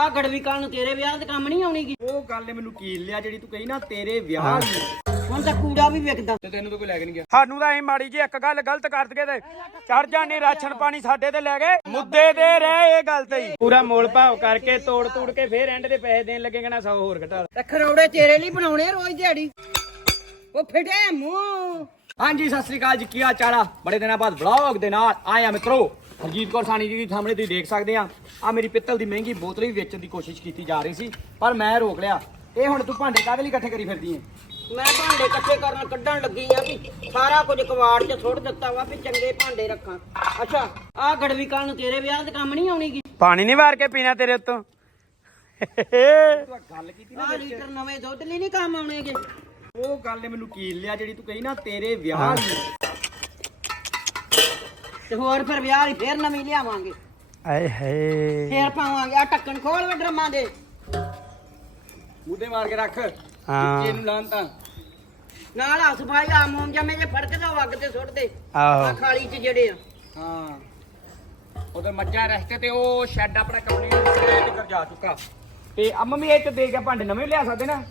ਆ ਗੜਵੀ ਕਾਲ ਨੂੰ ਤੇਰੇ ਵਿਆਹ ਤੇ ਕੰਮ ਨਹੀਂ ਆਉਣੀਗੀ ਉਹ ਗੱਲ ਨੇ ਮੈਨੂੰ ਕੀਲ ਲਿਆ ਜਿਹੜੀ ਤੂੰ ਕਹੀ ਨਾ ਤੇਰੇ ਵਿਆਹ ਦੀ ਹੁਣ ਤਾਂ ਕੂੜਾ ਵੀ ਵਿਕਦਾ ਤੇ ਤੈਨੂੰ ਤਾਂ ਕੋਈ ਲੈ ਕੇ ਨਹੀਂ ਗਿਆ। ਸਾਨੂੰ ਤਾਂ ਅਸੀਂ ਮਾੜੀ ਜੀ ਇੱਕ ਗੱਲ ਗਲਤ ਕਰ ਦਈਏ ਤੇ ਚੜ ਜਾਣੀ ਰਾਸ਼ਨ ਪਾਣੀ ਸਾਡੇ ਤੇ ਲੈ ਗਏ। ਮੁੱਦੇ ਤੇ ਰਹਿ ਇਹ ਗੱਲ ਤੇ ਹੀ। ਪੂਰਾ ਮੋਲ ਭਾਵ ਕਰਕੇ ਤੋੜ ਤੂੜ ਕੇ ਫੇਰ ਐਂਡ ਦੇ ਪੈਸੇ ਦੇਣ ਲੱਗੇਗਾ ਨਾ 100 ਹੋਰ ਘਟਾ ਤੇ ਖਰੌੜੇ ਤੇਰੇ ਲਈ ਬਣਾਉਣੇ ਆ ਰੋਜ਼ ਦਿਹਾੜੀ। ਉਹ ਫਿਟੇ ਮੂੰਹ। ਹਾਂਜੀ ਸਤਿ ਸ੍ਰੀ ਅਕਾਲ ਜੀ ਕੀ ਹਾਲ ਚਾਲ ਆ? ਬੜੇ ਦਿਨਾਂ ਬਾਅਦ ਵਲੌਗ ਦੇ ਨਾਲ ਆਏ ਆ ਮਿੱਤਰੋ। ਹਰਜੀਤ ਕੌਰ ਸਾਨੀ ਜੀ ਦੀ ਸਾਹਮਣੇ ਤੁਸੀਂ ਦੇਖ ਸਕਦੇ ਆ। ਆ ਮੇਰੀ ਪਿੱਤਲ ਦੀ ਮਹਿੰਗੀ ਬੋਤਲ ਵੀ ਵੇਚਣ ਦੀ ਕੋਸ਼ਿਸ਼ ਕੀਤੀ ਜਾ ਰਹੀ ਸੀ ਪਰ ਮੈਂ ਰੋਕ ਲਿਆ। ਇਹ ਹੁਣ ਤੂੰ ਭਾਂਡੇ ਕਾਹਦੇ ਲਈ ਇਕੱਠੇ ਕਰੀ ਫਿਰਦੀ ਏ? ਮੈਂ ਭਾਂਡੇ ਇਕੱਠੇ ਕਰਨ ਕੱਢਣ ਲੱਗੀ ਆ ਵੀ ਸਾਰਾ ਕੁਝ ਕਵਾੜ 'ਚ ਸੁੱਟ ਦਿੱਤਾ ਵਾ ਵੀ ਚੰਗੇ ਭਾਂਡੇ ਰੱਖਾਂ। ਅੱਛਾ ਆ ਗੜਵੀ ਕਾਲ ਨੂੰ ਤੇਰੇ ਵਿਆਹ ਤੇ ਕੰਮ ਨਹੀਂ ਆਉਣੀਗੀ ਪਾਣੀ ਨਹੀਂ ਵਾਰ ਕੇ ਪੀਣਾ ਤੇਰੇ ਉੱਤੋਂ। ਗੱਲ ਕੀਤੀ ਆ ਲੀਟਰ ਨਵੇਂ ਦੁੱਧ ਲਈ ਨਹੀਂ ਕੰਮ ਆਉਣੇਗੇ। ਉਹ ਗੱਲ ਨੇ ਮੈਨੂੰ ਕੀਲ ਲਿਆ ਜਿਹੜੀ ਤੂੰ ਕਹੀ ਨਾ ਤੇਰੇ ਵਿਆਹ ਦੀ। ਤੇ ਹੋਰ ਫਿਰ ਵਿਆਹ ਲਈ ਫੇਰ ਨਵੀਂ ਲਿਆਵਾਂਗੇ। ਆਏ ਹਾਏ। ਫੇਰ ਪਾਵਾਂਗੇ। ਆ ਢੱਕਣ ਖੋਲ ਵੇ ਡਰਮਾਂ ਦੇ। ਮੂਧੇ ਮਾਰ ਕੇ ਰੱਖ। ਹਾਂ। ਇਹਨੂੰ ਲਾਂ ਤਾਂ। ਨਾਲ ਹੱਸ ਭਾਈ ਆ ਮੋਮ ਜਮੇ ਜੇ ਫੜਕਦਾ ਉਹ ਅੱਗ ਤੇ ਸੁੱਟ ਦੇ ਆਹੋ ਖਾਲੀ 'ਚ ਜਿਹੜੇ ਆ। ਹਾਂ। ਉਧਰ ਮੱਝਾਂ ਰਸਤੇ ਤੇ ਉਹ ਸ਼ੈੱਡ ਆਪਣਾ ਕੰਪਨੀ ਦੇ ਕਰ ਜਾ ਚੁੱਕਾ। ਤੇ ਆ ਮੰਮੀ ਇਹ ਚ ਦੇ ਕੇ ਭਾਂਡੇ ਨਵੇਂ ਲਿਆ ਸਕਦੇ ਨਾ?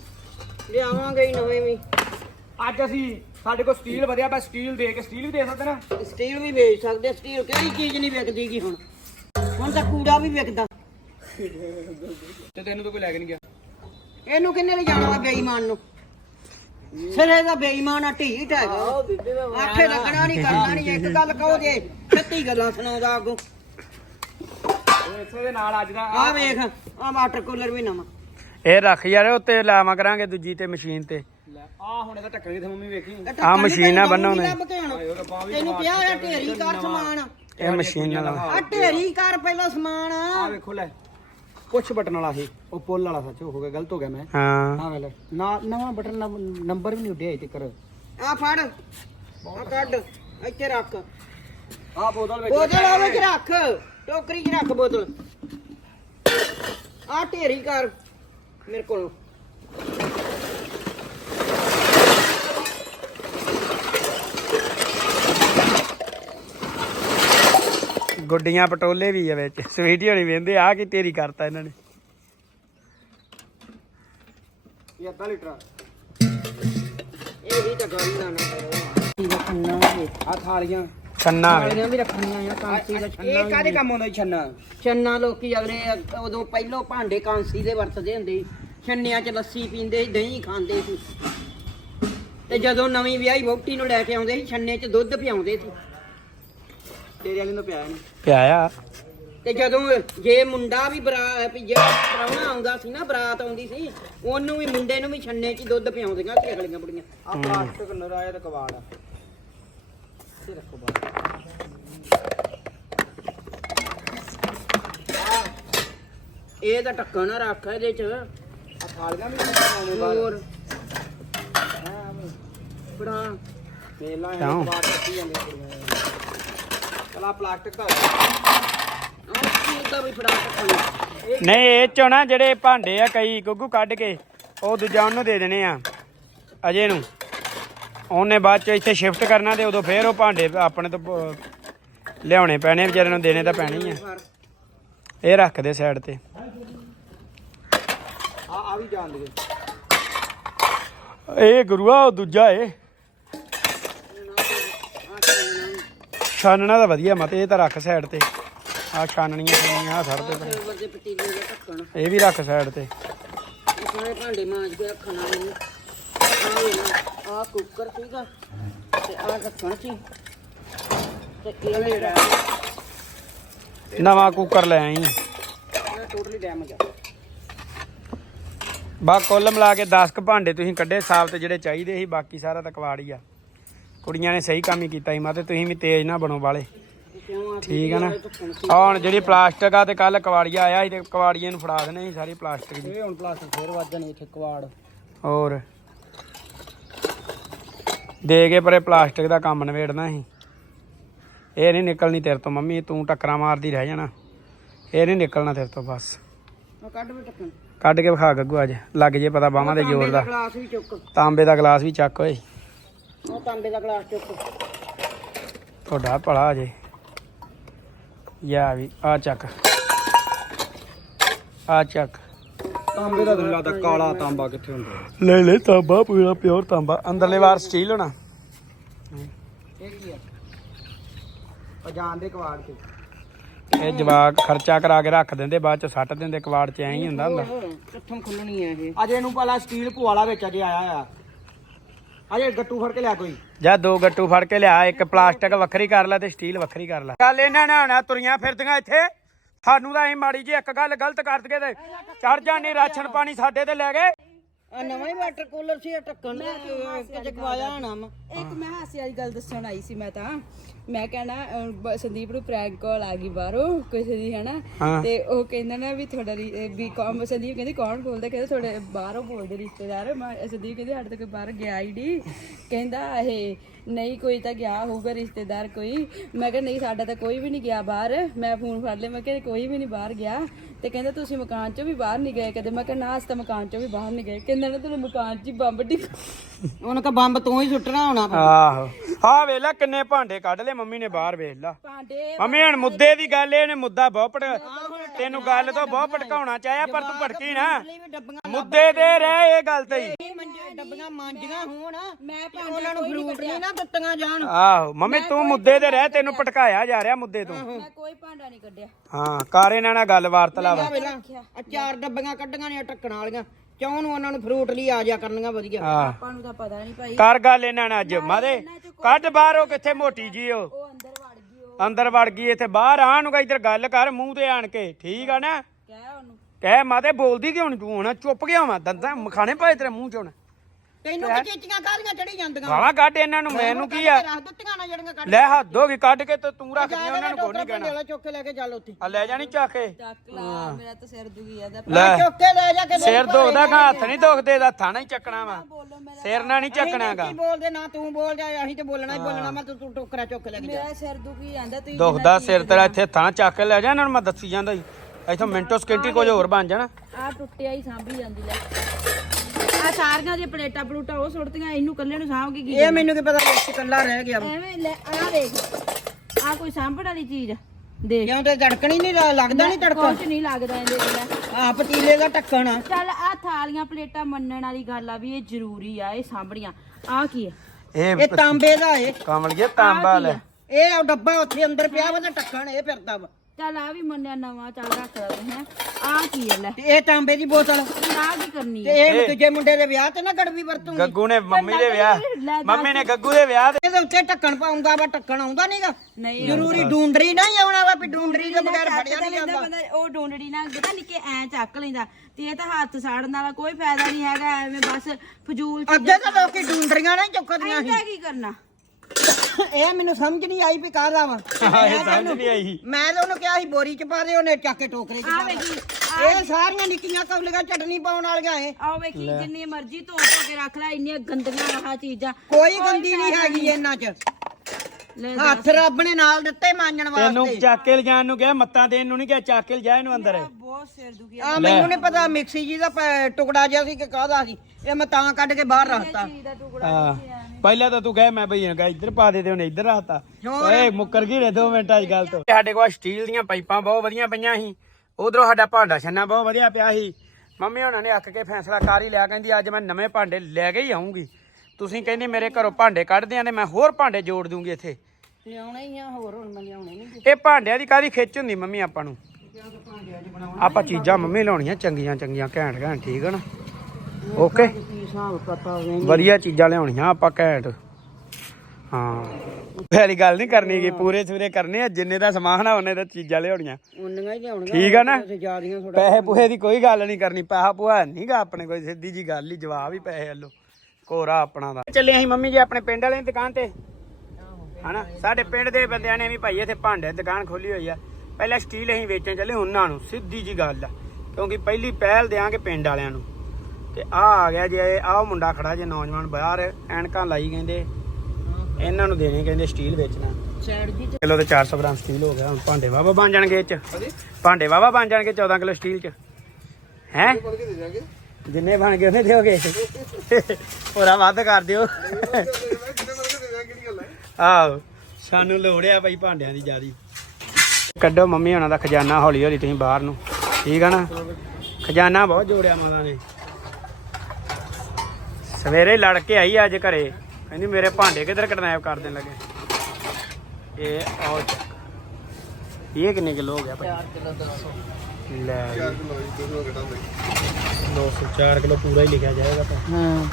ਲਿਆਵਾਂਗੇ ਹੀ ਨਵੇਂ ਵੀ। ਅੱਜ ਅਸੀਂ ਸਾਡੇ ਕੋਲ ਸਟੀਲ ਵਧਿਆ ਪਿਆ ਸਟੀਲ ਦੇ ਕੇ ਸਟੀਲ ਵੀ ਦੇ ਸਕਦੇ ਨਾ? ਸਟੀਲ ਵੀ ਵੇਚ ਸਕਦੇ ਸਟੀਲ ਕਿਹੜੀ ਚੀਜ਼ ਨਹੀਂ ਵਿਕਦੀਗੀ ਹੁਣ? ਹੁਣ ਤਾਂ ਕੂੜਾ ਵੀ ਵਿਕਦਾ। ਤੇ ਤੈਨੂੰ ਤਾਂ ਕੋਈ ਲੈ ਕੇ ਨਹੀਂ ਗਿਆ। ਇਹਨੂੰ ਕਿੰਨੇ ਲੈ ਜਾਣਾ ਵਾ ਬੇਈਮਾਨ ਨੂੰ? ਸਿਰੇ ਦਾ ਬੇਈਮਾਨ ਆ ਢੀਠ ਹੈਗਾ ਆਖੇ ਲੱਗਣਾ ਨਹੀਂ ਕਰਨਾ ਨਹੀਂ ਇੱਕ ਗੱਲ ਕਹੋ ਜੇ 36 ਗੱਲਾਂ ਸੁਣਾਉਂਦਾ ਅੱਗੋਂ। ਉਹ ਇਸੇ ਦੇ ਨਾਲ ਅੱਜ ਦਾ ਆ ਵੇਖ ਆ ਵਾਟਰ ਕੂਲਰ ਵੀ ਨਵਾਂ। ਇਹ ਰੱਖ ਯਾਰ ਉੱਤੇ ਲਾਵਾਂ ਕਰਾਂਗੇ ਦੂਜੀ ਤੇ ਮਸ਼ੀਨ ਤੇ। ਆ ਹੁਣ ਇਹਦਾ ਢੱਕਣ ਕਿਥੇ ਮੰਮੀ ਵੇਖੀ? ਨੀ ਮਸ਼ੀਨ ਆ ਤੈਨੂੰ ਬੰਨ੍ਹੋ ਨੇ। ਤੈਨੂੰ ਕਿਹਾ ਹੋਇਆ ਢੇਰੀ ਕਰ ਸਮਾਨ। ਇਹ ਮਸ਼ੀਨ ਨਾਲ ਆ ਢੇਰੀ ਕਰ ਪਹਿਲਾਂ ਸਮਾਨ। ਆ ਵੇਖੋ ਲੈ ਪੁਸ਼ ਬਟਨ ਵਾਲਾ ਇਹ ਉਹ ਪੁੱਲ ਵਾਲਾ ਸੱਚ ਹੋ ਗਿਆ ਗਲਤ ਹੋ ਗਿਆ ਮੈਂ। ਹਾਂ। ਹਾਂ ਵੇਲੇ ਨਾ ਨਵਾਂ ਬਟਨ ਨੰਬਰ ਵੀ ਨਹੀਂ ਉੱਡਿਆ ਅਜੇ ਤੱਕ ਆ ਫੜ ਆ ਕੱਢ ਇੱਥੇ ਰੱਖ। ਆ ਬੋਤਲ ਵਿੱਚ ਬੋਤਲ ਉਹਦੇ ਚ ਰੱਖ ਟੋਕਰੀ ਚ ਰੱਖ ਬੋਤਲ। ਆ ਢੇਰੀ ਕਰ ਮੇਰੇ ਕੋਲ। ਗੁੱਡੀਆਂ ਪਟੋਲੇ ਵੀ ਆ ਵਿੱਚ। ਸਵੀਟੀ ਹੋਣੀ ਵੇਂਦੇ ਆ ਕੀ ਤੇਰੀ ਕਰਤਾ ਇਹਨਾਂ ਨੇ। ਇਹ ਅੱਧਾ ਲੀਟਰ ਇਹ ਵੀ ਤਾਂ ਗੱਲ ਨਾ ਨਾ ਆ ਥਾਲੀਆਂ। ਛੰਨਾ। ਵੇ ਥਾਲੀਆਂ ਵੀ ਰੱਖਣੀਆਂ ਆ ਕਾਂਸੀ ਦਾ ਛੰਨਾ ਇਹ ਵੀ। ਕਾਦੇ ਕੰਮ ਆਉਂਦਾ ਜੀ ਛੰਨਾ? ਛੰਨਾ ਲੋਕੀ ਅਗਲੇ ਉਦੋਂ ਪਹਿਲੋਂ ਭਾਂਡੇ ਕਾਂਸੀ ਦੇ ਵਰਤਦੇ ਹੁੰਦੇ ਸੀ। ਛੰਨਿਆਂ 'ਚ ਲੱਸੀ ਪੀਂਦੇ ਸੀ ਦਹੀਂ ਖਾਂਦੇ ਸੀ। ਤੇ ਜਦੋਂ ਨਵੀਂ ਵਿਆਹੀ ਵਹੁਟੀ ਨੂੰ ਲੈ ਕੇ ਆਉਂਦੇ ਸੀ ਛੰਨੇ 'ਚ ਦੁੱਧ ਪਿਆਉਂਦੇ ਸੀ। ਤੇਰੇ ਵਾਲੀ ਨੂੰ ਪਿਆ ਨਹੀਂ ਪਿਆਇਆ। ਤੇ ਜਦੋਂ ਜੇ ਮੁੰਡਾ ਵੀ ਬਰਾ ਵੀ ਜਿਹੜਾ ਪ੍ਰਾਹੁਣਾ ਆਉਂਦਾ ਸੀ ਨਾ ਬਰਾਤ ਆਉਂਦੀ ਸੀ ਉਹਨੂੰ ਵੀ ਮੁੰਡੇ ਨੂੰ ਵੀ ਛੰਨੇ 'ਚ ਹੀ ਦੁੱਧ ਪਿਆਉਂਦੀਆਂ ਸੀ ਅਗਲੀਆਂ ਬੁੜੀਆਂ। ਆ ਪਲਾਸਟਿਕ ਨਰਾਇਆ ਤੇ ਕਵਾੜ ਆ। ਇਹ ਰੱਖੋ ਬਾਹਰ। ਇਹ ਤਾਂ ਢੱਕਣ ਨਾ ਰੱਖ ਇਹਦੇ 'ਚ। ਆ ਥਾਲੀਆਂ ਵੀ ਬਣਾਉਣੇ ਬਾਹਰ। ਹੋਰ। ਬੜਾ ਮੇਲਾ ਹੈ ਕਿਉਂ? ਕਵਾੜ ਰੱਖੀ ਜਾਂਦੇ ਕੁੜੀਆਂ। ਚਲਾ ਪਲਾਸਟਿਕ ਦਾ ਨਹੀਂ ਇਹ ਚੋਂ ਨਾ ਜਿਹੜੇ ਭਾਂਡੇ ਆ ਕਈ ਗੁੱਗੂ ਕੱਢ ਕੇ ਉਹ ਦੂਜਾ ਉਹਨੂੰ ਦੇ ਦੇਣੇ ਆ ਅਜੇ ਨੂੰ। ਉਹਨੇ ਬਾਅਦ ਚ ਇੱਥੇ ਸ਼ਿਫਟ ਕਰਨਾ ਤੇ ਉਦੋਂ ਫੇਰ ਉਹ ਭਾਂਡੇ ਆਪਣੇ ਤੋਂ ਲਿਆਉਣੇ ਪੈਣੇ ਵਿਚਾਰੇ ਨੂੰ ਦੇਣੇ ਤਾਂ ਪੈਣੇ ਹੀ ਆ। ਇਹ ਰੱਖ ਦੇ ਸਾਈਡ ਤੇ। ਆ ਆ ਵੀ ਜਾਣ ਦੇ। ਇਹ ਗੁਰੂਆ ਉਹ ਦੂਜਾ ਏ। ਛਾਨਣਾ ਤਾਂ ਵਧੀਆ ਮਤ ਇਹ ਤਾਂ ਰੱਖ ਸਾਈਡ ਤੇ। ਆ ਛਾਨਣੀਆਂ ਛਾਨਣੀਆਂ ਆ ਦਾ ਢੱਕਣ ਇਹ ਵੀ ਰੱਖ ਸਾਈਡ ਤੇ। ਸਾਰੇ ਭਾਂਡੇ ਮਾਂਜ ਕੇ ਰੱਖਣਾ ਵੇਖ ਆ ਕੁੱਕਰ ਸੀਗਾ ਤੇ ਆ ਢੱਕਣ ਸੀ। ਤੇ ਇਹ ਜਿਹੜਾ ਨਵਾਂ ਕੁੱਕਰ ਲੈ ਆਈ। ਟੋਟਲੀ ਡੈਮੇਜ ਆ। ਬਾ ਕੁੱਲ ਮਿਲਾ ਕੇ 10 ਕ ਭਾਂਡੇ ਤੁਸੀਂ ਕੱਢੇ ਸਾਫ਼ ਤੇ ਜਿਹੜੇ ਚਾਹੀਦੇ ਸੀ ਬਾਕੀ ਸਾਰਾ ਤਾਂ ਕਵਾੜ ਹੀ ਆ। ਕੁੜੀਆਂ ਨੇ ਸਹੀ ਕੰਮ ਹੀ ਕੀਤਾ ਸੀ ਮਾਤੇ ਤੁਸੀਂ ਵੀ ਤੇਜ਼ ਨਾ ਬਣੋ ਵਾਲੇ। ਆ? ਠੀਕ ਹੈ ਨਾ? ਹੁਣ ਜਿਹੜੀ ਪਲਾਸਟਿਕ ਆ ਤੇ ਕੱਲ ਕਵਾੜੀਆ ਆਇਆ ਸੀ ਤੇ ਕਵਾੜੀਏ ਨੂੰ ਫੜਾ ਦੇਣੇ ਸੀ ਸਾਰੀ ਪਲਾਸਟਿਕ ਦੀ। ਇਹ ਹੁਣ ਪਲਾਸਟਿਕ ਫੇਰ ਵੱਜ ਜਾਣੇ ਇੱਥੇ ਕਵਾੜ। ਹੋਰ? ਦੇ ਕੇ ਪਰੇ ਪਲਾਸਟਿਕ ਦਾ ਕੰਮ ਨਵੇੜਨਾ ਸੀ। ਇਹ ਨਹੀਂ ਨਿਕਲਣੀ ਤੇਰੇ ਤੋਂ ਮੰਮੀ ਤੂੰ ਟੱਕਰਾਂ ਮਾਰਦੀ ਰਹਿ ਜਾਣਾ। ਇਹ ਨਹੀਂ ਨਿਕਲਣਾ ਤੇਰੇ ਤੋਂ ਬਸ। ਕੱਢ ਵੀ ਢੱਕਣ ਕੱਢ ਕੇ ਵਿਖਾ ਗੱਗੂ ਅੱਜ। ਲੱਗ ਜੇ ਪਤਾ ਬਾਹਾਂ ਦੇ ਜ਼ੋਰ ਦਾ। ਗਲਾਸ ਵੀ ਚੁੱਕ। ਤਾਂਬੇ ਦਾ ਗਲਾਸ ਵੀ ਚੱਕ ਓਏ। ਉਹ ਤਾਂਬੇ ਦਾ ਗਲਾਸ ਚੁੱਕ। ਤੁਹਾਡਾ ਭਲਾ ਅਜੇ ਯਾ ਵੀ ਆ ਚੱਕ। ਆ ਚੱਕ। ਤਾਂਬੇ ਦਾ ਤੈਨੂੰ ਲੱਗਦਾ ਕਾਲਾ ਤਾਂਬਾ ਕਿੱਥੇ ਹੁੰਦਾ? ਲੈ ਲੈ ਤਾਂਬਾ ਪੂਰਾ ਪਿਓਰ ਤਾਂਬਾ। ਅੰਦਰਲੇ ਵਾਰ ਸਟੀਲ ਹੋਣਾ। ਇਹ ਕੀ ਆ? ਪਜਾਨ ਦੇ ਕਵਾੜ ਤੇ। ਇਹ ਜਵਾਕ ਖਰਚਾ ਕਰਾ ਕੇ ਰੱਖ ਦਿੰਦੇ ਬਾਅਦ ਚ ਸੱਟ ਦਿੰਦੇ ਕਵਾੜ ਚ ਐਂ ਹੀ ਹੁੰਦਾ ਹੁੰਦਾ। ਕਿੱਥੋਂ ਖੁੱਲਣੀ ਆ ਇਹ। ਅਜੇ ਨੂੰ ਪਹਿਲਾਂ ਸਟੀਲ ਭੂਆਲਾ ਵਿੱਚ ਅਜੇ ਆਇਆ ਆ। ਅਜੇ ਗੱਟੂ ਫੜ ਕੇ ਲਿਆ ਕੋਈ। ਜਾਂ ਦੋ ਗੱਟੂ ਫੜ ਕੇ ਲਿਆ ਇੱਕ ਪਲਾਸਟਿਕ ਵੱਖਰੀ ਕਰ ਲੈ ਤੇ ਸਟੀਲ ਵੱਖਰੀ ਕਰ ਲੈ। ਗੱਲ ਇਹਨਾਂ ਨੇ ਹੋਣਾ ਤੁਰੀਆਂ ਫਿਰਦੀਆਂ ਇੱਥੇ। ਸਾਨੂੰ ਤਾਂ ਅਸੀਂ ਮਾੜੀ ਜੀ ਇੱਕ ਗੱਲ ਗਲਤ ਕਰ ਦਈਏ ਤੇ ਚੜ ਜਾਣੀ ਰਾਸ਼ਨ ਪਾਣੀ ਸਾਡੇ ਤੇ ਲੈ ਗਏ। ਆ ਨਵਾਂ ਹੀ ਵਾਟਰ ਕੂਲਰ ਸੀ ਇਹ ਢੱਕਣ ਕਿਤੇ ਗਵਾਇਆ ਹੋਣਾ ਇੱਕ ਮੈਂ ਹਾਸੇ ਵਾਲੀ ਗੱਲ ਦੱਸਣ ਆਈ ਸੀ ਮੈਂ ਤਾਂ। ਮੈਂ ਕਹਿਣਾ ਸੰਦੀਪ ਨੂੰ ਪ੍ਰੈਂਕ ਕਾਲ ਆ ਗਈ ਬਾਹਰੋਂ ਕਿਸੇ ਦੀ ਹੈ ਨਾ ਹਾਂ। ਤੇ ਉਹ ਕਹਿੰਦਾ ਨਾ ਵੀ ਤੁਹਾਡਾ ਵੀ ਕੌਣ ਸੰਦੀਪ ਕਹਿੰਦੀ ਕੌਣ ਬੋਲਦਾ? ਕਹਿੰਦਾ ਤੁਹਾਡੇ ਬਾਹਰੋਂ ਬੋਲਦੇ ਰਿਸ਼ਤੇਦਾਰ ਮੈਂ ਸੰਦੀਪ ਕਹਿੰਦੀ ਸਾਡੇ ਤੋਂ ਕੋਈ ਬਾਹਰ ਗਿਆ ਹੀ ਨਹੀਂ। ਕਹਿੰਦਾ ਇਹ ਨਹੀਂ ਕੋਈ ਤਾਂ ਗਿਆ ਹੋਊਗਾ ਰਿਸ਼ਤੇਦਾਰ ਕੋਈ। ਮੈਂ ਕਿਹਾ ਨਹੀਂ ਸਾਡਾ ਤਾਂ ਕੋਈ ਵੀ ਨਹੀਂ ਗਿਆ ਬਾਹਰ। ਮੈਂ ਫੋਨ ਫੜ ਲਿਆ ਮੈਂ ਕਿਹਾ ਕੋਈ ਵੀ ਨਹੀਂ ਬਾਹਰ ਗਿਆ। ਤੇ ਕਹਿੰਦਾ ਤੁਸੀਂ ਮਕਾਨ ਚੋਂ ਵੀ ਬਾਹਰ ਨਹੀਂ ਗਏ ਕਦੇ? ਮੈਂ ਕਿਹਾ ਨਾ ਅਸੀਂ ਤਾਂ ਮਕਾਨ ਚੋਂ ਵੀ ਬਾਹਰ ਨਹੀਂ ਗਏ। ਕਹਿੰਦਾ ਨਾ ਤੈਨੂੰ ਮਕਾਨ 'ਚ ਹੀ ਬੰਬ ਡੀ ਉਹਨੇ ਕਹ ਬੰਬ ਤੂੰ ਹੀ ਸੁੱਟਣਾ ਹੋਣਾ। ਆਹੋ। ਆ ਵੇਖ ਲੈ ਕਿੰਨੇ ਭਾਂਡੇ ਕੱਢ ਲਏ ਮੰਮੀ ਨੇ ਬਾਹਰ ਵੇਖ ਲਾ। ਭਾਂਡੇ ਮੰਮੀ ਹੁਣ ਮੁੱਦੇ ਦੀ ਗੱਲ ਇਹਨੇ ਮੁੱਦਾ ਬਹੁਤ ਭੜ ਤੈਨੂੰ ਗੱਲ ਤੋਂ ਬਹੁਤ ਭਟਕਾਉਣਾ ਚਾਹਿਆ ਪਰ ਤੂੰ ਭਟਕੀ ਨਾ। ਮੁੱਦੇ ਤੇ ਰਹਿ ਇਹ ਗੱਲ ਤੇ ਹੀ। ਇਹ ਮੰਜੇ ਡੱਬੀਆਂ ਮਾਂਜੀਆਂ ਹੋਣ ਮੈਂ ਤੇ ਉਹਨਾਂ ਨੂੰ ਫਰੂਟ ਨਹੀਂ ਨਾ ਦਿੱਤੀਆਂ ਜਾਣ। ਆਹੋ ਮੰਮੀ ਤੂੰ ਮੁੱਦੇ ਤੇ ਰਹਿ ਤੈਨੂੰ ਭਟਕਾਇਆ ਜਾ ਰਿਹਾ ਮੁੱਦੇ ਤੋਂ। ਮੈਂ ਕੋਈ ਭਾਂਡਾ ਨਹੀਂ ਕੱਢਿਆ। ਹਾਂ ਕਰ ਇਹਨਾਂ ਨਾਲ ਗੱਲ ਵਾਰਤਲਾਵਾ ਆ ਵੇਲਾ ਚਾਰ ਡੱਬੀਆਂ ਕੱਢੀਆਂ ਨੇ ਢੱਕਣ ਵਾਲੀਆਂ। ਚੌਂ ਨੂੰ ਉਹਨਾਂ ਨੂੰ ਫਰੂਟ ਲਈ ਆ ਜਾ ਕਰਨੀਆਂ ਵਧੀਆ? ਆਪਾਂ ਨੂੰ ਤਾਂ ਪਤਾ ਨਹੀਂ ਭਾਈ। ਕਰ ਗੱਲ ਇਹਨਾਂ ਨਾਲ ਅੱਜ। ਮਾਦੇ ਕੱਢ ਬਾਹਰੋਂ ਕਿੱਥੇ ਮੋਟੀ ਜੀ ਉਹ। ਉਹ ਅੰਦਰ ਵੜ ਗਈ ਉਹ। ਅੰਦਰ ਵੜ ਗਈ ਇੱਥੇ ਬਾਹਰ ਆਣੂਗਾ ਇੱਧਰ ਗੱਲ ਕਰ ਮੂੰਹ ਤੇ ਆਣ ਕੇ। ਠੀਕ ਆ ਨਾ? ਕਹਿ ਉਹਨੂੰ। ਕਹਿ ਮਾਤੇ ਬੋਲਦੀ ਕਿਉਂ ਨਹੀਂ ਤੂੰ ਹੁਣ? ਚੁੱਪ ਗਿਆ ਵਾ ਦੰਦਾਂ ਮਖਾਣੇ ਪਾਏ ਤੇਰੇ ਮੂੰਹ ਚ ਹੁਣ। ਤੈਨੂੰ ਕਿ ਚੀਚੀਆਂ ਕਾਹਦੀਆਂ ਚੜੀ ਜਾਂਦੀਆਂ? ਗਾਲਾਂ ਕੱਢ ਇਹਨਾਂ ਨੂੰ ਮੈਨੂੰ ਕੀ ਆ? ਰੱਖ ਦਿੱਤੀਆਂ ਨਾ ਜਿਹੜੀਆਂ ਕੱਢ ਲੈ ਹੱਥ ਹੋ ਗਈ ਕੱਢ ਕੇ ਤੇ ਤੂੰ ਰੱਖ ਦੀ ਉਹਨਾਂ ਨੂੰ ਕੋਈ ਨਹੀਂ ਕਹਿਣਾ। ਲੈ ਚੁੱਕ ਕੇ ਲੈ ਕੇ ਚੱਲ ਉੱਥੇ। ਆ ਲੈ ਜਾਣੀ ਚੱਕ। ਕੇ ਚੱਕ ਲਾ ਮੇਰਾ ਤਾਂ ਸਿਰ ਦੁਖੀ ਜਾਂਦਾ ਲੈ। ਚੁੱਕ ਕੇ ਲੈ ਜਾ ਕੇ ਸਿਰ ਦੁਖਦਾ ਕਾ ਹੱਥ ਨਹੀਂ ਦੁਖਦੇ ਦਾ ਨਾਲ ਹੀ ਚੱਕਣਾ ਵਾ। ਬੋਲੋ ਮੇਰਾ ਸਿਰ ਨਾਲ ਨਹੀਂ ਚੱਕਣਾਗਾ। ਕੀ ਬੋਲਦੇ ਨਾ ਤੂੰ ਬੋਲ ਜਾ ਅਸੀਂ ਤੇ ਬੋਲਣਾ ਹੀ ਬੋਲਣਾ ਮੈਂ ਤੂੰ ਤੂੰ ਟੋਕਰਾ ਚੁੱਕ ਕੇ ਲੈ ਕੇ ਜਾ। ਮੇਰਾ ਸਿਰ ਦੁਖੀ ਜਾਂਦਾ ਤੁਸੀਂ ਦੁਖਦਾ ਸਿਰ ਤੇਰਾ ਇੱਥੇ ਥਾਂ ਚੱਕ ਕੇ ਲੈ ਜਾ ਇਹਨਾਂ ਨੂੰ ਮੈਂ ਦੱਸੀ ਜਾਂਦਾ ਇੱਥੋਂ ਮਿੰਟੋ ਸਕਿੰਟੀ ਕੁਝ ਹੋਰ ਬਣ ਜਾਣਾ। ਆ ਟੁੱਟਿਆ ਹੀ ਸਾਂਭੀ ਜਾਂਦੀ ਲੈ ਆ ਸਾਰੀਆਂ ਦੀਆਂ ਪਲੇਟਾਂ ਪਲੂਟਾਂ ਉਹ ਸੁੱਟਦੀਆਂ ਇਹਨੂੰ ਕੱਲੇ ਨੂੰ ਸਾਂਭ ਕੇ ਕੀ ਇਹ ਮੈਨੂੰ ਕੀ ਪਤਾ ਵਿੱਚ ਇਕੱਲਾ ਰਹਿ ਗਿਆ ਵਾ। ਐਵੇਂ ਲੈ ਆ ਦੇਖ ਆ ਕੋਈ ਸਾਂਭਣ ਵਾਲੀ ਚੀਜ਼ ਆ। ਦੇਖ। ਕਿਉਂ ਤੇ ਧੜਕਣੀ ਨਹੀਂ ਲੱਗਦਾ ਨਹੀਂ ਤੜਕਾ ਕੁਛ ਨਹੀਂ ਲੱਗਦਾ ਇਹਦੇ ਕੋਲ ਆ ਪਤੀਲੇ ਦਾ ਢੱਕਣ ਆ। ਚੱਲ ਆ ਥਾਲੀਆਂ ਪਲੇਟਾਂ ਮੰਨਣ ਵਾਲੀ ਗੱਲ ਆ ਵੀ ਇਹ ਜ਼ਰੂਰੀ ਆ ਇਹ ਸਾਂਭਣੀਆਂ। ਆ ਕੀ ਆ? ਇਹ ਇਹ ਤਾਂਬੇ ਦਾ ਏ। ਕਮਲ ਗਿਆ ਤਾਂਬਾ ਲੈ। ਇਹ ਉਹ ਡੱਬਾ ਉੱਥੇ ਅੰਦਰ ਪਿਆ ਵਾ ਤੇ ਢੱਕਣ ਇਹ ਫਿਰਦਾ ਵਾ। ਚੱਲ ਆ ਵੀ ਮੰਨਿਆ ਨਵਾਂ ਚੱਲ ਰੱਖਦਾ ਤੂੰ ਹੈ। ਆ ਕੀ ਆ ਲੈ। ਤੇ ਇਹ ਤਾਂਬੇ ਦੀ ਬੋਤਲ। ਆ ਕੀ ਕਰਨੀ ਤੇ ਇਹ ਦੂਜੇ ਮੁੰਡੇ ਦੇ ਵਿਆਹ ਤੇ ਨਾ ਗੜਵੀ ਵਰਤੂਗੀ। ਗੱਗੂ ਨੇ ਮੰਮੀ ਦੇ ਵਿਆਹ ਮੰਮੀ ਨੇ ਗੱਗੂ ਦੇ ਵਿਆਹ ਤੇ ਇਹਦੇ ਉੱਤੇ ਢੱਕਣ ਪਾਉਂਗਾ ਵਾ ਢੱਕਣ ਆਉਂਦਾ ਨਹੀਂਗਾ ਨਹੀਂ ਜ਼ਰੂਰੀ ਡੂੰਡਰੀ ਨਾ ਹੀ ਆਉਣਾ ਵਾ ਵੀ ਡੂੰਡਰੀ ਦੇ ਬਗੈਰ ਫੜਿਆ ਨਹੀਂ ਜਾਂਦਾ। ਬੰਦਾ ਉਹ ਡੋਂਡੜੀ ਨਾਲ ਪਤਾ ਨਹੀਂ ਕਿ ਐ ਚੱਕ ਲੈਂਦਾ। ਤੇ ਇਹ ਤਾਂ ਹੱਥ ਸਾੜਨ ਵਾਲਾ ਕੋਈ ਫਾਇਦਾ ਨਹੀਂ ਹੈਗਾ ਐਵੇਂ ਬਸ ਫਜ਼ੂਲ ਅੱਗੇ ਤਾਂ ਲੋਕੀ ਡੂੰਡਰੀਆਂ ਹੀ ਚੁੱਕਦੀਆਂ ਸੀ। ਕੀ ਕਰਨਾ? ਇਹ ਮੈਨੂੰ ਸਮਝ ਨਹੀਂ ਆਈ ਵੀ ਕਾਹਦਾ ਵਾ। ਇਹ ਸਮਝ ਨਹੀਂ ਆਈ। ਮੈਂ ਤਾਂ ਉਹਨੂੰ ਕਿਹਾ ਸੀ ਬੋਰੀ ਚ ਪਾ ਦੇ ਉਹਨੇ ਚੱਕ ਕੇ ਟੋਕਰੇ ਚ ਆ ਪਾ ਵੇਖੀ ਦਿੱਤਾ। ਇਹ ਸਾਰੀਆਂ ਨਿੱਕੀਆਂ ਕੌਲੀਆਂ ਚਟਨੀ ਪਾਉਣ ਵਾਲੀਆਂ ਇਹ। ਆਓ ਵੇਖੀ ਜਿੰਨੀ ਮਰਜ਼ੀ ਧੋ ਧੋ ਕੇ ਰੱਖ ਲੈ ਇੰਨੀਆਂ ਗੰਦੀਆਂ ਆਹ ਚੀਜ਼ਾਂ। ਕੋਈ ਗੰਦੀ ਨਹੀਂ ਹੈਗੀ ਇਹਨਾਂ ਚ। ਲੈ ਹੱਥ ਰੱਬ ਨੇ ਨਾਲ ਦਿੱਤੇ ਮਾਂਜਣ ਤੈਨੂੰ ਵਾਸਤੇ ਚੱਕ ਕੇ ਲਿਜਾਣ ਨੂੰ ਕਿਹਾ ਮੱਤਾਂ ਦੇਣ ਨੂੰ ਨਹੀਂ ਕਿਹਾ ਚੱਕ ਕੇ ਲਿਜਾ ਇਹਨੂੰ ਅੰਦਰ। ਬਹੁਤ ਸਿਰ ਦੁਖੀ ਆ ਮੈਨੂੰ ਨਹੀਂ ਪਤਾ ਮਿਕਸੀ ਜੀ ਦਾ ਪ- ਟੁਕੜਾ ਜਿਹਾ ਸੀ ਕਿ ਕਾਹਦਾ ਸੀ। ਇਹ ਮੈਂ ਤਾਂ ਕੱਢ ਕੇ ਬਾਹਰ ਰੱਖਤਾ। ਚੀਜ਼ ਦਾ ਟੁਕੜਾ ਹਾਂ। ਪਹਿਲਾਂ ਤਾਂ ਤੂੰ ਕਹੇ ਮੈਂ ਭਈਆ ਕਹਾ ਇੱਧਰ ਪਾ ਦੇ ਤੇ ਉਹਨੇ ਇੱਧਰ ਰੱਖਤਾ। ਓਏ ਮੁੱਕਰ ਗਈ ਰੇ 2 ਮਿੰਟਾਂ ਦੀ ਗੱਲ ਤੋਂ। ਸਾਡੇ ਕੋਲ ਸਟੀਲ ਦੀਆਂ ਪਾਈਪਾਂ ਬਹੁਤ ਵਧੀਆ ਪਈਆਂ ਸੀ। ਉਧਰੋਂ ਸਾਡਾ ਭਾਂਡਾ ਛੰਨਾ ਬਹੁਤ ਵਧੀਆ ਪਿਆ ਸੀ। ਮੰਮੀ ਉਹਨਾਂ ਨੇ ਅੱਕ ਕੇ ਫੈਸਲਾ ਕਰ ਹੀ ਲਿਆ ਕਹਿੰਦੀ ਅੱਜ ਮੈਂ ਨਵੇਂ ਭਾਂਡੇ ਲੈ ਕੇ ਹੀ ਆਉਂਗੀ ਤੁਸੀਂ ਕਹਿੰਦੇ ਮੇਰੇ ਘਰੋਂ ਭਾਂਡੇ ਕੱਢਦੇ ਆਂ ਤੇ ਮੈਂ ਹੋਰ ਭਾਂਡੇ ਜੋੜ ਦੂੰਗੀ ਇੱਥੇ। ਤੇ ਆਉਣਾ ਹੀ ਆ ਹੋਰ ਹੁਣ ਮੈਂ ਲਿਆਉਣੇ ਨਹੀਂ ਇਹ ਭਾਂਡਿਆਂ ਦੀ ਕਾਦੀ ਖਿੱਚ ਹੁੰਦੀ ਮੰਮੀ ਆਪਾਂ ਨੂੰ? ਆਪਾਂ ਚੀਜ਼ਾਂ ਮੰਮੀ ਲਾਉਣੀਆਂ ਚੰਗੀਆਂ ਚੰਗੀਆਂ ਘੈਂਟ ਘੈਂਟ ਠੀਕ ਹੈ ਨਾ? ਓਕੇ ਕੀ ਹਿਸਾਬ ਪਤਾ ਹੋਵੇ ਵਧੀਆ ਚੀਜ਼ਾਂ ਲਿਆਉਣੀਆਂ ਆਪਾਂ ਘੈਂਟ। ਹਾਂ। ਪਹਿਲੀ ਗੱਲ ਨਹੀਂ ਕਰਨੀ ਗੀ ਪੂਰੇ ਸਵੇਰੇ ਕਰਨੇ ਆ ਜਿੰਨੇ ਦਾ ਸਮਾਨ ਆ ਉਹਨੇ ਦਾ ਚੀਜ਼ਾਂ ਲਿਆਉਣੀਆਂ। ਉਹਨੀਆਂ ਹੀ ਲਿਆਉਣੀਆਂ ਠੀਕ ਆ ਨਾ? ਤੇ ਜਿਆਦੀਆਂ ਥੋੜਾ ਪੈਸੇ ਪੂਹੇ ਦੀ ਕੋਈ ਗੱਲ ਨਹੀਂ ਕਰਨੀ ਪੈਸਾ ਪੂਹਾ ਨਹੀਂਗਾ ਆਪਣੇ ਕੋਈ ਸਿੱਧੀ ਜੀ ਗੱਲ ਹੀ ਜਵਾਬ ਹੀ ਪੈਸੇ ਵੱਲੋਂ। ਕੋਰਾ ਆਪਣਾ ਦਾ। ਚੱਲੇ ਅਸੀਂ ਮੰਮੀ ਜੀ ਆਪਣੇ ਪਿੰਡ ਵਾਲੇ ਦੀ ਦੁਕਾਨ ਤੇ। ਹਨਾ? ਸਾਡੇ ਪਿੰਡ ਦੇ ਬੰਦਿਆਂ ਨੇ ਵੀ ਭਾਈ ਇੱਥੇ ਭਾਂਡੇ ਦੀ ਦੁਕਾਨ ਖੋਲੀ ਹੋਈ ਆ। ਪਹਿਲਾਂ ਸਟੀਲ ਅਸੀਂ ਵੇਚਣ ਚੱਲੇ ਉਹਨਾਂ ਨੂੰ ਸਿੱਧੀ ਜੀ ਗੱਲ ਆ। ਕਿਉਂਕਿ ਪਹਿਲੀ ਪਹਿਲ ਦਿਆਂਗੇ ਪਿੰਡ ਵਾਲਿਆਂ ਨੂੰ। ਤੇ ਆ ਆ ਗਿਆ ਜੇ ਆਹ ਮੁੰਡਾ ਖੜਾ ਜੇ ਨੌਜਵਾਨ ਬਾਹਰ ਐਨਕਾਂ ਲਾਈ ਕਹਿੰਦੇ। ਇਹਨਾਂ ਨੂੰ ਦੇਣੇ ਕਹਿੰਦੇ ਸਟੀਲ ਵੇਚਣਾ। ਕਿਲੋ ਤੇ 400 ਗ੍ਰਾਮ ਸਟੀਲ ਹੋ ਗਿਆ ਹੁਣ ਭਾਂਡੇ ਵਾਵਾ ਬਣ ਜਾਣਗੇ ਚ। ਭਾਂਡੇ ਵਾਵਾ ਬਣ ਜਾਣਗੇ 14 ਕਿਲੋ ਸਟੀਲ ਚ। ਹੈ? ਜਿੰਨੇ ਬਣ ਗਏ ਉਹਨੇ ਦਿਓਗੇ। ਹੋਰਾ ਵੱਧ ਕਰ ਦਿਓ। ਆਹੋ ਸਾਨੂੰ ਲੋੜ ਆ ਭਾਈ ਭਾਂਡਿਆਂ ਦੀ ਜਿਆਦੀ। ਕੱਢੋ ਮੰਮੀ ਉਹਨਾਂ ਦਾ ਖਜ਼ਾਨਾ ਹੌਲੀ ਹੌਲੀ ਤੁਸੀਂ ਬਾਹਰ ਨੂੰ। ਠੀਕ ਆ ਨਾ? ਖਜ਼ਾਨਾ ਬਹੁਤ ਜੋੜਿਆ ਮਾਤਾ ਨੇ। ਸਵੇਰੇ ਲੜ ਕੇ ਆਈ ਅੱਜ ਘਰੇ। ਕਹਿੰਦੀ ਮੇਰੇ ਭਾਂਡੇ ਕਿੱਧਰ ਕਡਨੈਪ ਕਰ ਦੇਣ ਲੱਗੇ। ਇਹ ਆਓ ਚੱਕ। ਇਹ ਕਿੰਨੇ ਕਿਲੋ ਹੋ ਗਿਆ ਭਾਈ? 4 ਕਿਲੋ 200 ਲੈ 204 ਕਿਲੋ ਪੂਰਾ ਹੀ ਲਿਖਿਆ ਜਾਏਗਾ ਤਾਂ। ਹਾਂ।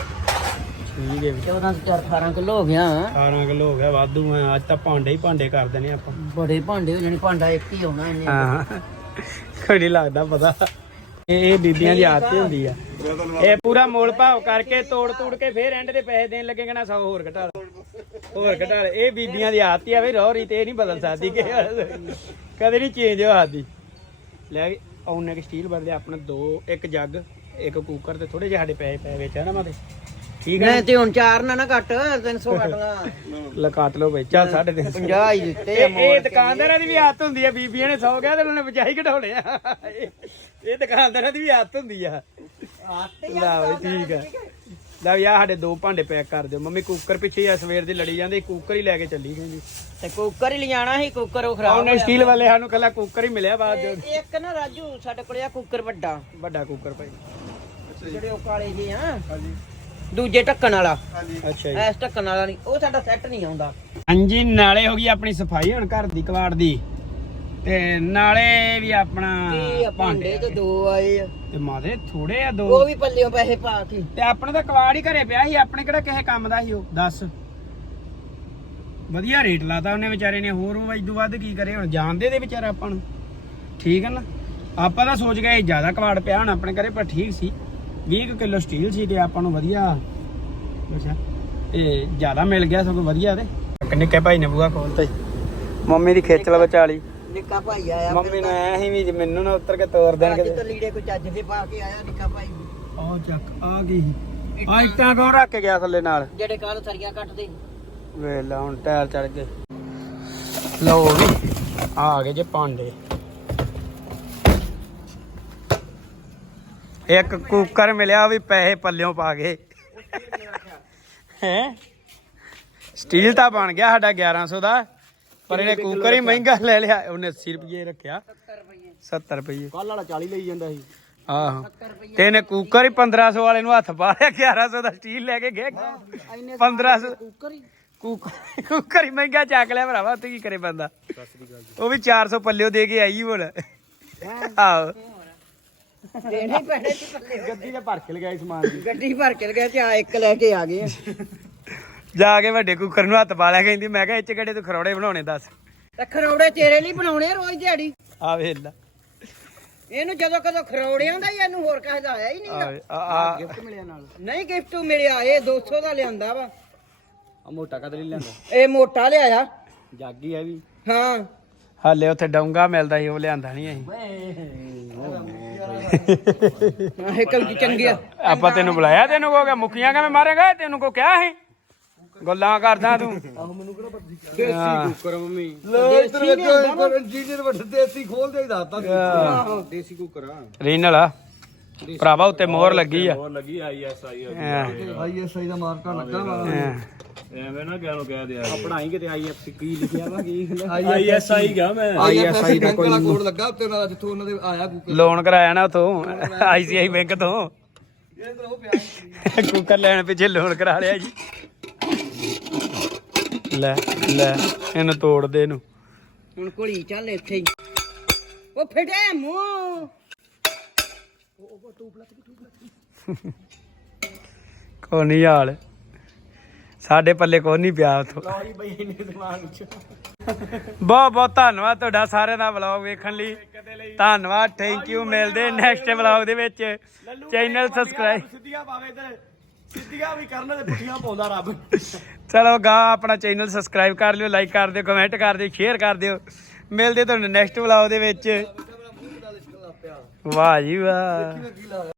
ਠੀਕ ਹੈ ਵੀ। 14 4 18 ਕਿਲੋ ਹੋ ਗਿਆ। 18 ਕਿਲੋ ਹੋ ਗਿਆ ਵਾਧੂ ਆ। ਅੱਜ ਤਾਂ ਭਾਂਡੇ ਹੀ ਭਾਂਡੇ ਕਰ ਦੇਣੇ ਆਪਾਂ। ਬੜੇ ਭਾਂਡੇ ਹੋ ਜਾਣੇ ਭਾਂਡਾ ਇੱਕ ਹੀ ਆਉਣਾ ਇਹਨੇ। ਹਾਂ। ਕੋਈ ਨਹੀਂ ਲੱਗਦਾ ਪਤਾ। ਇਹ ਇਹ ਬੀਬੀਆਂ ਦੀ ਆਦਤ ਹੀ ਹੁੰਦੀ ਆ। ਇਹ ਪੂਰਾ ਮੋਲ ਭਾਵ ਕਰਕੇ ਤੋੜ ਤੋੜ ਕੇ ਫੇਰ ਐਂਡ ਦੇ ਪੈਸੇ ਦੇਣ ਲੱਗੇ ਕਹਿੰਦਾ ਸੌ ਹੋਰ ਘਟਾ ਲਓ ਹੋਰ ਘਟਾ ਲੈ ਇਹ ਬੀਬੀਆਂ ਦੀ ਆਦਤ ਹੀ ਆ ਵੀ ਰੋਰੀ ਤੇ ਨਹੀਂ ਬਦਲ ਸਕਦੀ ਕਿ ਕਦੇ ਨਹੀਂ ਚੇਂਜ ਹੋ ਸਕਦੀ। ਲੈ ਉਹਨੇ ਕਿ ਸਟੀਲ ਬਦਲੇ ਆਪਣਾ ਦੋ ਇੱਕ ਜੱਗ ਇੱਕ ਕੁੱਕਰ ਤੇ ਥੋੜੇ ਜਿਹੇ ਸਾਡੇ ਪੈਸੇ ਪਏ ਵਿੱਚ ਹਨਾ ਮਾਤੇ। ਠੀਕ ਹੈ ਤੇ ਹੁਣ 4 ਨਾ ਨਾ ਘੱਟ 300 ਕੱਟ ਲਾ। ਲਕਾਤ ਲਓ ਬਈ ਚੱਲ 350 50 ਹੀ ਦਿੱਤੇ ਆ ਇਹ ਦੁਕਾਨਦਾਰਾਂ ਦੀ ਵੀ ਆਦਤ ਹੁੰਦੀ ਆ ਬੀਬੀਆਂ ਨੇ 100 ਗਿਆ ਤੇ ਉਹਨਾਂ ਨੇ ਬਚਾਈ ਘਟਾਉਣੇ ਆ। ਇਹ ਇਹ ਦੁਕਾਨਦਾਰਾਂ ਦੀ ਵੀ ਆਦਤ ਹੁੰਦੀ ਆ। ਲੈ ਬਈ ਠੀਕ ਆ ਲੈ ਵੀ ਆ ਸਾਡੇ ਦੋ ਭਾਂਡੇ ਪੈਕ ਕਰ ਦਿਓ। ਮੰਮੀ ਕੁੱਕਰ ਪਿੱਛੇ ਆ ਸਵੇਰ ਦੀ ਲੜੀ ਜਾਂਦੇ ਕੁੱਕਰ ਹੀ ਲੈ ਕੇ ਚੱਲੀ ਕਹਿੰਦੀ ਤੇ ਕੁੱਕਰ ਹੀ ਲਿਜਾਣਾ ਸੀ ਕੁੱਕਰ ਉਹ ਖਰਾਬ ਉਹਨੇ ਸਟੀਲ ਵਾਲੇ ਸਾਨੂੰ ਕੱਲਾ ਕੁੱਕਰ ਹੀ ਮਿਲਿਆ ਬਾਅਦ ਚੋਂ। ਤੇ ਇੱਕ ਨਾ ਰਾਜੂ ਸਾਡੇ ਕੋਲੇ ਆ ਕੁੱਕਰ ਵੱਡਾ। ਵੱਡਾ ਕੁੱਕਰ ਭਾਈ। ਜਿਹੜੇ ਉਹ ਕਾਲੇ ਜਿਹੇ ਆ। ਦੂਜੇ ਢੱਕਣ ਵਾਲਾ। ਅੱਛਾ ਜੀ। ਐਸ ਢੱਕਣ ਵਾਲਾ ਨਹੀਂ ਉਹ ਸਾਡਾ ਸੈੱਟ ਨਹੀਂ ਆਉਂਦਾ। ਹਾਂਜੀ ਨਾਲੇ ਹੋ ਗਈ ਆਪਣੀ ਸਫ਼ਾਈ ਹੁਣ ਘਰ ਦੀ ਕਵਾੜ ਦੀ। ਤੇ ਨਾਲੇ ਵੀ ਆਪਣਾ ਭਾਂਡੇ ਤੇ ਦੋ ਆਏ ਆ। ਤੇ ਮਾਦੇ ਥੋੜੇ ਆ ਦੋ। ਉਹ ਵੀ ਪੱਲਿਓਂ ਪੈਸੇ ਪਾ ਕੇ। ਤੇ ਆਪਣੇ ਤਾਂ ਕਵਾੜ ਹੀ ਘਰੇ ਪਿਆ ਸੀ ਆਪਣੇ ਕਿਹੜਾ ਕਿਸੇ ਕੰਮ ਦਾ ਸੀ ਉਹ? ਦੱਸ। ਵਧੀਆ ਰੇਟ ਲਾਤਾ ਉਹਨੇ ਵਿਚਾਰੇ ਨੇ ਹੋਰ ਉਹ ਇਦੋਂ ਵੱਧ ਕੀ ਕਰੇ ਹੁਣ? ਜਾਣਦੇ ਦੇ ਵਿਚਾਰਾ ਆਪਾਂ ਨੂੰ। ਠੀਕ ਹੈ ਨਾ? ਆਪਾਂ ਤਾਂ ਸੋਚ ਗਏ ਜ਼ਿਆਦਾ ਕਵਾੜ ਪਿਆ ਹੁਣ ਆਪਣੇ ਘਰੇ ਪਰ ਠੀਕ ਸੀ। 20 ਕਿਲੋ ਸਟੀਲ ਸੀ ਤੇ ਆਪਾਂ ਨੂੰ ਵਧੀਆ। ਅੱਛਾ। ਇਹ ਜ਼ਿਆਦਾ ਮਿਲ ਗਿਆ ਸਗੋਂ ਵਧੀਆ ਤੇ। ਨਿੱਕੇ ਭਾਈ ਨੇ ਬੂਆ ਖੋਲਤਾ ਮੰਮੀ ਦੀ ਖੇਚ ਲ ਵਿਚਾਲੀ। ਨਿੱਕਾ ਭਾਈ ਆਇਆ ਮੰਮੀ ਨੇ ਐ ਹੀ ਵੀ ਮੈਨੂੰ ਨਾ ਉੱਤਰ ਕੇ ਤੋਰ ਦੇਣ ਤਾਂ ਲੀੜੇ ਕੋਈ ਚੱਜ ਦੇ ਪਾ ਕੇ ਆਇਆ ਨਿੱਕਾ ਭਾਈ। ਆ ਚੱਕ ਆ ਗਈ ਆ ਇੱਟਾਂ। ਕੌਣ ਰੱਖ ਕੇ ਗਿਆ ਥੱਲੇ ਨਾਲ? ਜਿਹੜੇ ਕੱਲ ਸਰੀਆਂ ਕੱਟਦੇ ਵੇਲਾ ਹੁਣ ਟਾਇਰ ਚੜ ਗਏ। ਲਓ ਵੀ ਆ ਗਏ ਜੇ ਭਾਂਡੇ। ਇੱਕ ਕੁੱਕਰ ਮਿਲਿਆ ਵੀ ਪੈਸੇ ਪੱਲਿਓਂ ਪਾ ਗਏ ਹੈ? ਸਟੀਲ ਤਾਂ ਬਣ ਗਿਆ ਸਾਡਾ 1100 ਦਾ। ਪਰ ਇਹਨੇ ਕੁੱਕਰ ਹੀ ਮਹਿੰਗਾ ਲੈ ਲਿਆ ਉਹਨੇ 80 ਰੁਪਏ ਰੱਖਿਆ। 70 ਰੁਪਏ ਕੱਲ ਵਾਲਾ 40 ਲਈ ਜਾਂਦਾ ਸੀ। ਆਹੋ। ਤੇ ਇਹਨੇ ਕੁੱਕਰ ਹੀ 1500 ਵਾਲੇ ਨੂੰ ਹੱਥ ਪਾ ਲਿਆ 1100 ਦਾ ਸਟੀਲ ਲੈ ਕੇ ਗਿਆ 1500 ਕੁੱਕਰ ਹੀ? ਕੁੱਕਰ ਹੀ ਮਹਿੰਗਾ ਚੱਕ ਲਿਆ ਭਰਾਵਾ ਉੱਥੇ ਕੀ ਕਰੇ ਬੰਦਾ? ਉਹ ਵੀ 400 ਪੱਲਿਓ ਦੇ ਕੇ ਆਈ ਹੁਣ। ਆਹੋ। ਦੇਣੇ ਪੈਣੇ ਸੀ ਪੱਲੇ। ਗੱਡੀ ਤੇ ਭਰ ਕੇ ਲਗਾਈ ਸਮਾਨ ਦੀ ਗੱਡੀ ਭਰ ਕੇ ਲਗਿਆ ਤੇ ਆ ਇੱਕ ਲੈ ਕੇ ਆ ਗਏ ਆ। ਜਾ ਕੇ ਵੱਡੇ ਕੁੱਕਰ ਨੂੰ ਹੱਥ ਪਾ ਲਿਆ ਕਹਿੰਦੀ ਮੈਂ ਕਿਹਾ ਇੱਚ ਕਿਹੜੇ ਤੂੰ ਖਰੋੜੇ ਬਣਾਉਣੇ ਦੱਸ। ਤੇ ਖਰੌੜੇ ਤੇਰੇ ਲਈ ਬਣਾਉਣੇ ਆ ਰੋਜ਼ ਦਿਹਾੜੀ। ਆ ਵੇਖ ਲੈ। ਇਹਨੂੰ ਜਦੋਂ ਕਦੋਂ ਖਰੌੜਿਆਂ ਦਾ ਹੀ ਇਹਨੂੰ ਹੋਰ ਕਿਸੇ ਦਾ ਆਇਆ ਹੀ ਨਹੀਂ ਆ ਆ ਆ। ਗਿਫਟ ਮਿਲਿਆ ਨਾਲ। ਨਹੀਂ ਗਿਫਟ ਮਿਲਿਆ ਇਹ 200 ਦਾ ਲਿਆਂਦਾ ਵਾ। ਆ ਮੋਟਾ ਕਦਲੀ ਲਿਆਂਦਾ? ਇਹ ਮੋਟਾ ਲਿਆਇਆ। ਜਾਗੀ ਹੈ ਵੀ। ਹਾਂ। ਹਾਲੇ ਉੱਥੇ ਡੌਂਗਾ ਮਿਲਦਾ ਸੀ ਉਹ ਲਿਆਂਦਾ ਨਹੀਂ ਅਸੀਂ। ਇਹ ਕਲਕੀ ਚੰਗੀ ਆ ਆਪਾਂ ਤੈਨੂੰ ਬੁਲਾਇਆ ਤੈਨੂੰ ਕੋ ਗਿਆ ਮੁੱਕੀਆਂ ਕਿਵੇਂ ਮਾਰੇਗਾ ਤੈਨੂੰ ਕੋ ਕਿਹਾ ਸੀ? ਗੱਲਾਂ ਕਰਦਾ ਤੂੰ। ਹਾਂ। Cooker mummy. ਦੇਸੀ ਲਿਆਂਦਾ ਵਾ। ਇੰਜੀਨੀਅਰ ਵੱਡੇ ਦੇਸੀ ਖੋਲ ਦੇ ਦੱਸਤਾ ਆਹ, ਦੇਸੀ ਕੁੱਕਰ ਆ। ਰੀਨਲ ਆ। ਭਰਾਵਾ ਉੱਤੇ ਮੋਹਰ ਲੱਗੀ ਆ। ਹੋਰ ਲੱਗੀ ਆਈਐਸਆਈ ਆਈਐਸਆਈ ਦਾ ਮਾਰਕਾ ਲੱਗਾ ਵਾ। ਹਾਂ। ਐਵੇਂ ਨਾ ਕਿਹਨੂੰ ਕਹਿ ਦਿਆ ਪੜਾਈ ਕਿਤੇ ਆਈਐਫਸੀ ਕੀ ਲਿਖਿਆ ਵਾ ਕੀ ਆਈਐਸਆਈ ਗਾ ਮੈਂ। ਆਈਐਸਆਈ ਦਾ ਕੋਈ ਕੋਡ ਲੱਗਾ ਉੱਤੇ ਨਾਲ ਜਿੱਥੋਂ ਉਹਨਾਂ ਦੇ ਆਇਆ ਕੁੱਕਰ। ਲੋਨ ਕਰਾਇਆ ਨਾ ਉਥੋਂ ਆਈਸੀਆਈ ਬੈਂਕ ਤੋਂ। ਕੁੱਕਰ ਲੈਣ ਪਿੱਛੇ ਲੋਨ ਕਰਾ ਲਿਆ ਜੀ। ਲੈ ਲੈ ਇਹਨੂੰ ਤੋੜ ਦੇ ਇਹਨੂੰ। ਹੁਣ ਘੋੜੀ ਚੱਲ ਇੱਥੇ ਹੀ। ਉਹ ਫਟੇ ਮੂੰਹ। ਕੋਈ ਨਹੀਂ ਹਾਲ ਸਾਡੇ ਪੱਲੇ ਕੋਈ ਨਹੀਂ ਪਿਆ ਉਥੋਂ। ਬਹੁਤ ਬਹੁਤ ਧੰਨਵਾਦ ਤੁਹਾਡਾ ਸਾਰਿਆਂ ਦਾ ਵਲੌਗ ਵੇਖਣ ਲਈ। ਧੰਨਵਾਦ ਥੈਂਕ ਯੂ ਮਿਲਦੇ ਨੈਕਸਟ ਵਲੌਗ ਦੇ ਵਿੱਚ। ਚੈਨਲ ਸਬਸਕ੍ਰਾਈਬ ਸਿੱਧੀਆਂ ਪਾਵੇ ਤੇ ਸਿੱਧੀਆਂ ਵੀ ਕਰਨ ਤੇ ਪੁੱਠੀਆਂ ਪਾਉਂਦਾ ਰੱਬ। ਚਲੋ ਗਾ ਆਪਣਾ ਚੈਨਲ ਸਬਸਕ੍ਰਾਈਬ ਕਰ ਲਿਓ ਲਾਈਕ ਕਰ ਦਿਓ ਕਮੈਂਟ ਕਰ ਦਿਓ ਸ਼ੇਅਰ ਕਰ ਦਿਓ। ਮਿਲਦੇ ਤੁਹਾਨੂੰ ਨੈਕਸਟ ਵਲੌਗ ਦੇ ਵਿੱਚ। ਵਾਹ ਜੀ ਵਾਹ।